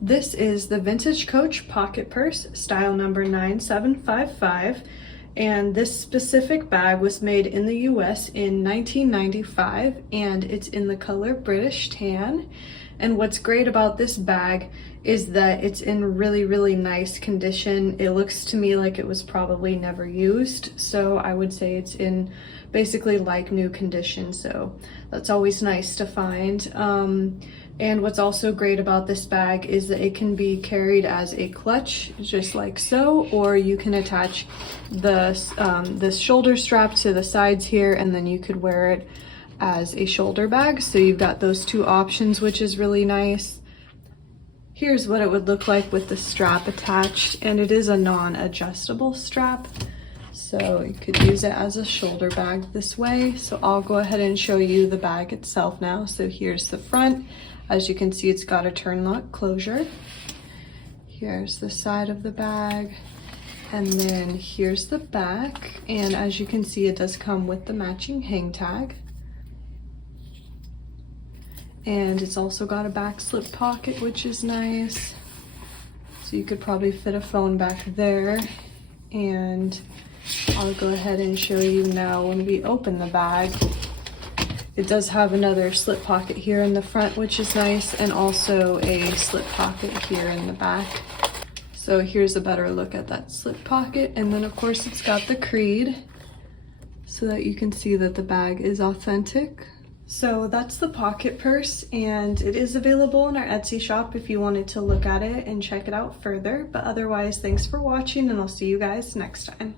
This is the Vintage Coach Pocket Purse, style number 9755, and this specific bag was made in the US in 1995, and it's in the color British Tan. And what's great about this bag is that it's in really nice condition. It looks to me like it was probably never used, so I would say it's in basically like new condition, so that's always nice to find. And what's also great about this bag is that it can be carried as a clutch, just like so, or you can attach the shoulder strap to the sides here, and then you could wear it as a shoulder bag. So you've got those two options, which is really nice. Here's what it would look like with the strap attached, and it is a non-adjustable strap, so you could use it as a shoulder bag this way. So I'll go ahead and show you the bag itself now. So here's the front. As you can see, it's got a turn lock closure. Here's the side of the bag, and then here's the back. And as you can see, it does come with the matching hang tag. And it's also got a back slip pocket, which is nice. So you could probably fit a phone back there. And I'll go ahead and show you now when we open the bag. It does have another slip pocket here in the front, which is nice, and also a slip pocket here in the back. So here's a better look at that slip pocket. And then of course it's got the creed so that you can see that the bag is authentic. So that's the pocket purse, and it is available in our Etsy shop if you wanted to look at it and check it out further. But otherwise, thanks for watching, and I'll see you guys next time.